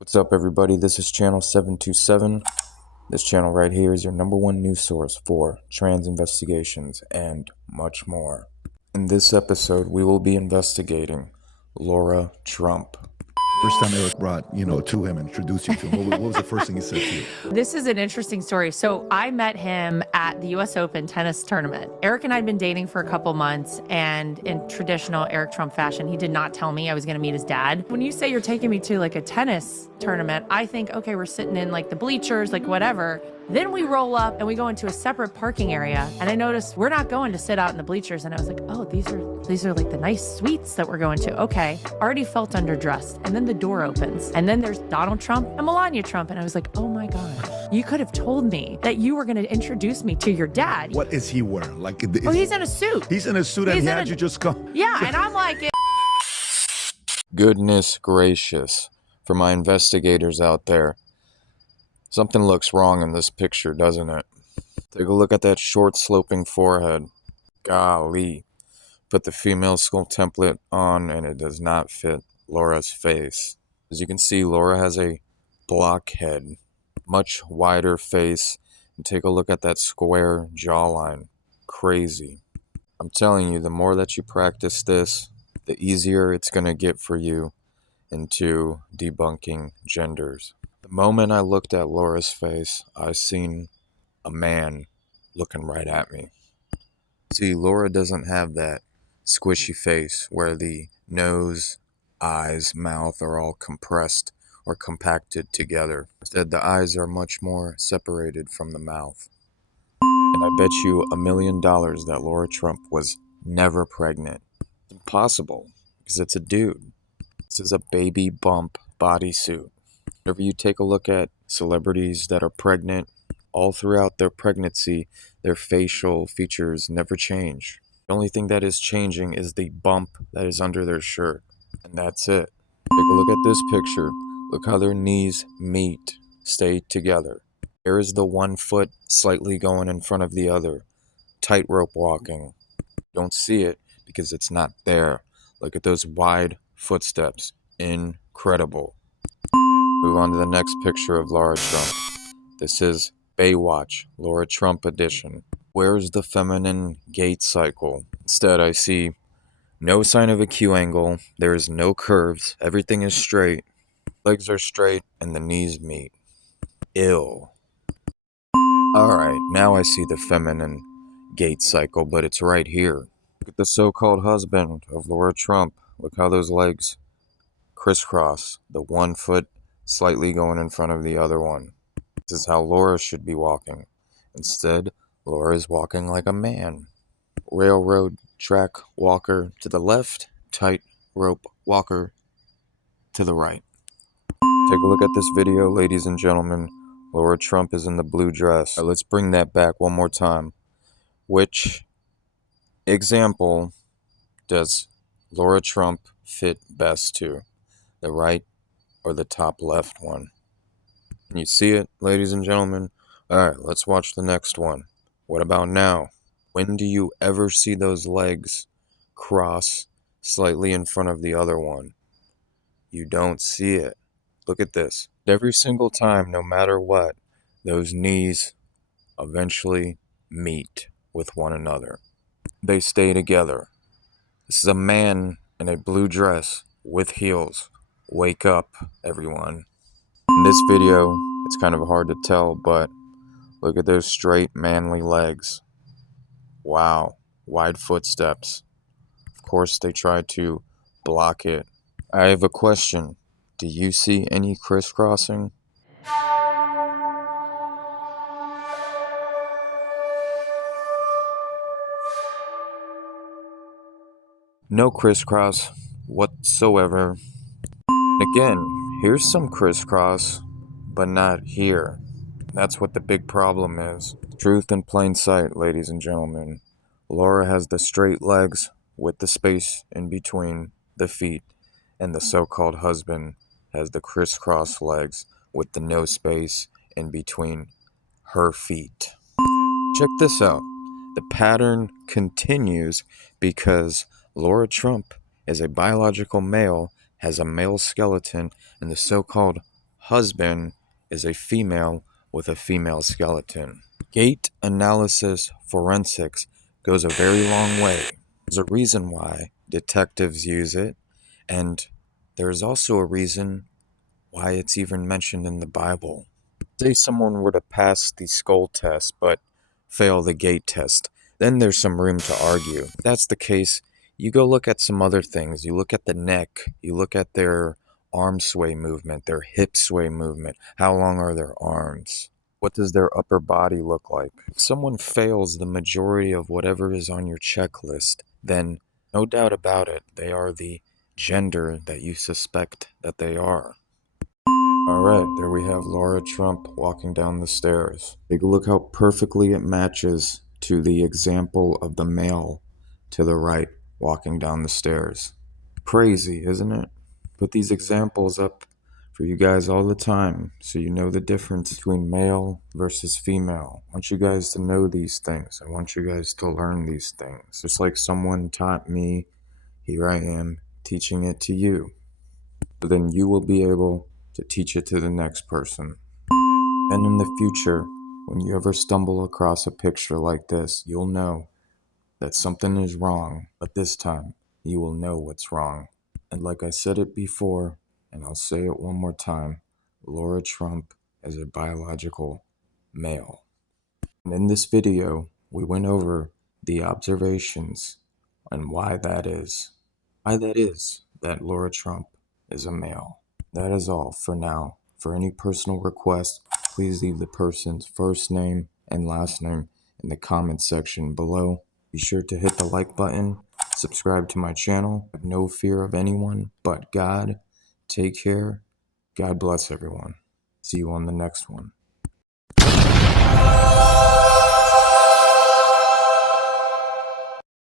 What's up, everybody? This is channel 727. This channel right here is your #1 news source for trans investigations and much more. In this episode, we will be investigating Lara Trump. First time Eric brought, to him and introduced you to him, what was the first thing he said to you? This is an interesting story. So I met him at the US Open tennis tournament. Eric and I had been dating for a couple months, and in traditional Eric Trump fashion, he did not tell me I was going to meet his dad. When you say you're taking me to like a tennis tournament, I think, okay, we're sitting in like the bleachers, like whatever. Then we roll up and we go into a separate parking area, and I noticed we're not going to sit out in the bleachers. And I was like, oh, these are like the nice suites that we're going to. Okay. Already felt underdressed. And then the door opens, and then there's Donald Trump and Melania Trump. And I was like, oh my God, you could have told me that you were going to introduce me to your dad. What is he wearing? Like, he's in a suit. He's in a suit, and he had you just come. Yeah. And I'm like, Goodness gracious. For my investigators out there, something looks wrong in this picture, doesn't it? Take a look at that short sloping forehead. Golly. Put the female skull template on and it does not fit Lara's face. As you can see, Lara has a blockhead, much wider face, and take a look at that square jawline. Crazy. I'm telling you, the more that you practice this, the easier it's going to get for you into debunking genders. The moment I looked at Lara's face, I seen a man looking right at me. See, Lara doesn't have that squishy face where the nose, eyes, mouth are all compressed or compacted together. Instead, the eyes are much more separated from the mouth. And I bet you $1 million that Lara Trump was never pregnant. It's impossible, because it's a dude. This is a baby bump bodysuit. Whenever you take a look at celebrities that are pregnant, all throughout their pregnancy, their facial features never change. The only thing that is changing is the bump that is under their shirt. And that's it. Take a look at this picture. Look how their knees meet, stay together. Here is the one foot slightly going in front of the other. Tightrope walking. Don't see it because it's not there. Look at those wide footsteps. Incredible. Move on to the next picture of Lara Trump. This is Baywatch, Lara Trump edition. Where's the feminine gait cycle? Instead, I see no sign of a Q angle. There is no curves. Everything is straight. Legs are straight and the knees meet. Ill. Alright, now I see the feminine gait cycle, but it's right here. Look at the so-called husband of Lara Trump. Look how those legs crisscross. The one foot slightly going in front of the other one. This is how Lara should be walking. Instead, Lara is walking like a man. Railroad track walker to the left, tight rope walker to the right. Take a look at this video, ladies and gentlemen. Lara Trump is in the blue dress. Right, let's bring that back one more time. Which example does Lara Trump fit best to? The right or the top left one? Can you see it, ladies and gentlemen? Alright, let's watch the next one. What about now? When do you ever see those legs cross slightly in front of the other one? You don't see it. Look at this. Every single time, no matter what, those knees eventually meet with one another. They stay together. This is a man in a blue dress with heels. Wake up, everyone. In this video, it's kind of hard to tell, but look at those straight, manly legs. Wow, wide footsteps. Of course, they try to block it. I have a question. Do you see any crisscrossing? No crisscross whatsoever. Again, here's some crisscross, but not here. That's what the big problem is. Truth in plain sight, ladies and gentlemen. Lara has the straight legs with the space in between the feet, and the so-called husband has the crisscross legs with the no space in between her feet. Check this out. The pattern continues because Lara Trump is a biological male, has a male skeleton, and the so-called husband is a female with a female skeleton. Gait analysis forensics goes a very long way. There's a reason why detectives use it, and there's also a reason why it's even mentioned in the Bible. Say someone were to pass the skull test but fail the gait test, then there's some room to argue. If that's the case, you go look at some other things. You look at the neck, you look at their arm sway movement, their hip sway movement. How long are their arms? What does their upper body look like? If someone fails the majority of whatever is on your checklist, then no doubt about it, they are the gender that you suspect that they are. Alright, there we have Lara Trump walking down the stairs. Take a look how perfectly it matches to the example of the male to the right walking down the stairs. Crazy, isn't it? Put these examples up for you guys all the time so you know the difference between male versus female. I want you guys to know these things. I want you guys to learn these things. Just like someone taught me, here I am teaching it to you. So then you will be able to teach it to the next person. And in the future, when you ever stumble across a picture like this, you'll know that something is wrong, but this time you will know what's wrong. And like I said it before, and I'll say it one more time, Lara Trump is a biological male. And in this video, we went over the observations and why that is. Why that is that Lara Trump is a male. That is all for now. For any personal requests, please leave the person's first name and last name in the comment section below. Be sure to hit the like button, subscribe to my channel. I have no fear of anyone but God. Take care. God bless everyone. See you on the next one.